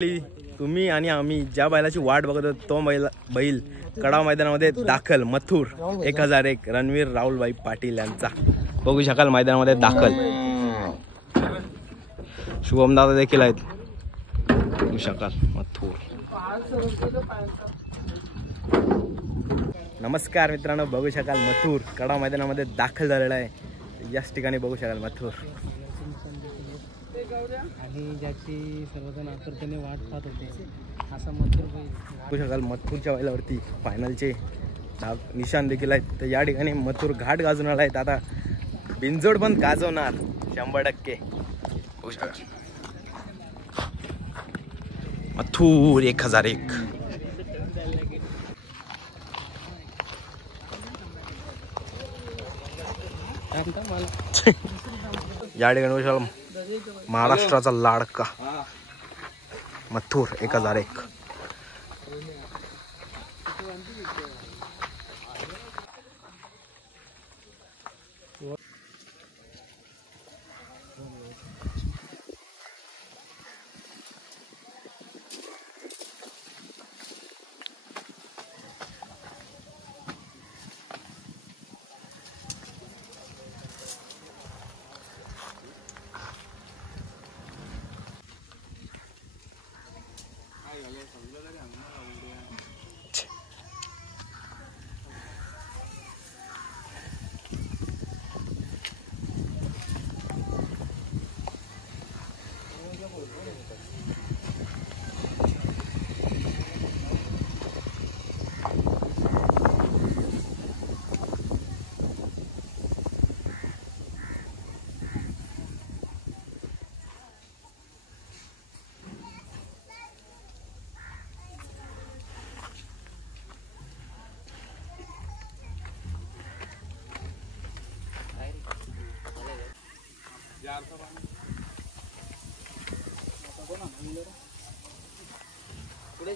तुम्ही आणि आम्ही ज्या बैलाची वाट बघत होतो तो बैल कडाव मैदानामध्ये दाखल. मथुर 1001 रणवीर राहुलभाई पाटील यांचा बघू शकाल मैदानामध्ये दाखल. शुभम दादा देखील आहेत, बघू शकाल मथुर. नमस्कार मित्रांनो, बघू शकाल मथुर कडाव मैदानामध्ये दाखल झालेला आहे. याच ठिकाणी बघू शकाल मथुर आणि ज्याची सर्वजण आतुरतेने वाट पाहत होते असा मथुर बघू शकाल. मथुरच्या बैलावरती फायनलचे निशाण देखील आहेत. तर या ठिकाणी मथुर घाट गाजवणार आहेत. आता बिनजोड पण गाजवणार 100%. बघू शकाल मथुर 1001. या ठिकाणी बघू शकाल महाराष्ट्राचा लाडका मथुर 1001. पुढे